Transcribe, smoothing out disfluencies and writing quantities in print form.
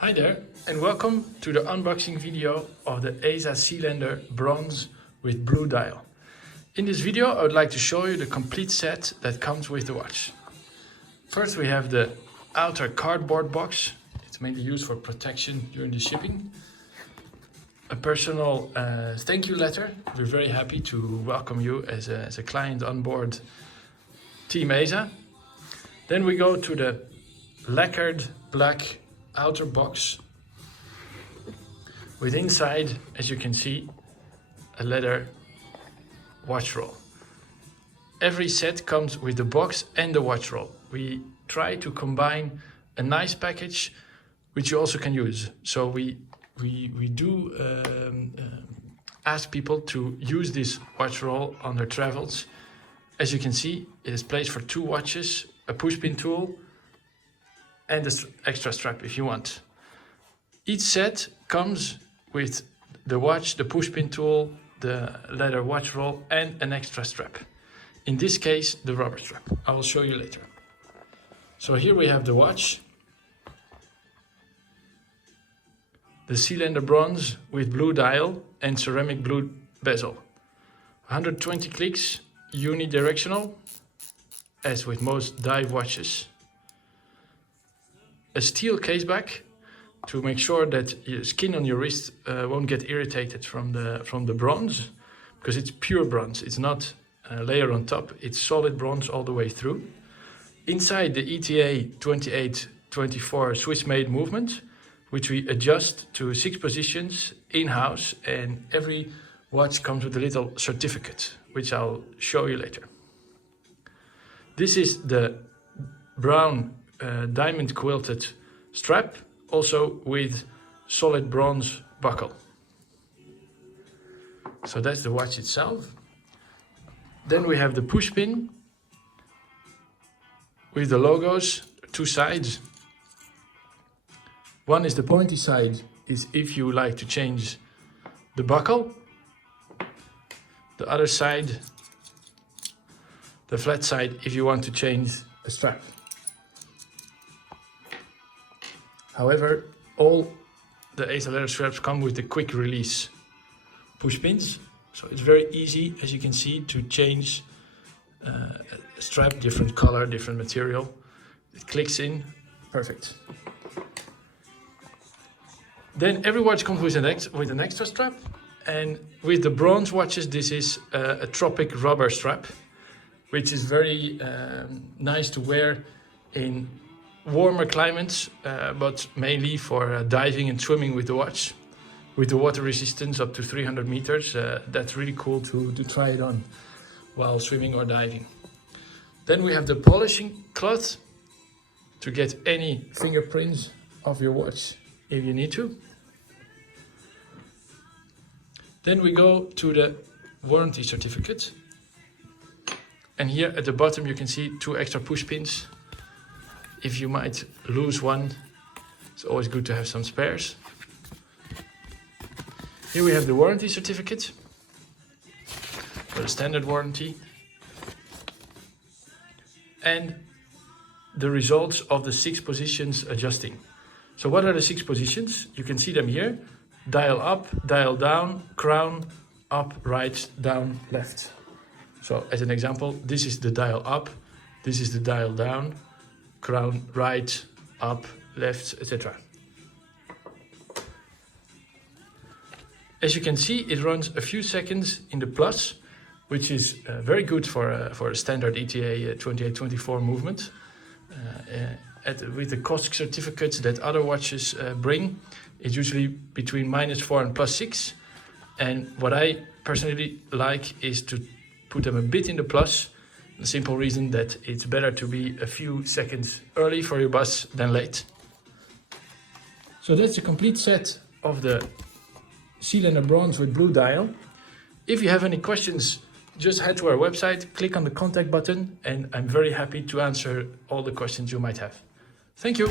Hi there, and welcome to the unboxing video of the Eza Sealander Bronze with blue dial. In this video I would like to show you the complete set that comes with the watch. First we have the outer cardboard box. It's mainly used for protection during the shipping. A personal thank you letter. We're very happy to welcome you as a client on board Team Eza. Then we go to the lacquered black outer box with inside, as you can see, a leather watch roll. Every set comes with the box and the watch roll. We try to combine a nice package which you also can use. So we do ask people to use this watch roll on their travels. As you can see, it is placed for 2 watches, a pushpin tool and an extra strap if you want. Each set comes with the watch, the pushpin tool, the leather watch roll and an extra strap. In this case, the rubber strap. I will show you later. So here we have the watch. The Sealander Bronze with blue dial and ceramic blue bezel. 120 clicks, unidirectional, as with most dive watches. A steel case back to make sure that your skin on your wrist won't get irritated from the bronze, because it's pure bronze. It's not a layer on top, it's solid bronze all the way through. Inside the ETA 2824 Swiss-made movement, which we adjust to 6 positions in-house, and every watch comes with a little certificate, which I'll show you later. This is the brown diamond quilted strap, also with solid bronze buckle. So that's the watch itself. Then we have the pushpin with the logos, 2 sides. One is the pointy side, is if you like to change the buckle. The other side, the flat side, if you want to change the strap. However, all the Eza leather straps come with the quick release push pins. So it's very easy, as you can see, to change a strap, different color, different material. It clicks in, perfect. Then every watch comes with an extra strap. And with the bronze watches, this is a tropic rubber strap, which is very nice to wear in warmer climates, but mainly for diving and swimming with the watch. With the water resistance up to 300 meters, that's really cool to try it on while swimming or diving. Then we have the polishing cloth to get any fingerprints of your watch if you need to. Then we go to the warranty certificate. And here at the bottom you can see 2 extra push pins. If you might lose one, it's always good to have some spares. Here we have the warranty certificate for the standard warranty. And the results of the 6 positions adjusting. So what are the 6 positions? You can see them here. Dial up, dial down, crown, up, right, down, left. So as an example, this is the dial up, this is the dial down, crown, right, up, left, etc. As you can see, it runs a few seconds in the plus, which is very good for a standard ETA 2824 movement. With the COSC certificates that other watches bring, it's usually between -4 and +6. And what I personally like is to put them a bit in the plus. The simple reason that it's better to be a few seconds early for your bus than late. So that's the complete set of the Sealander Bronze with blue dial. If you have any questions, just head to our website, click on the contact button, and I'm very happy to answer all the questions you might have. Thank you.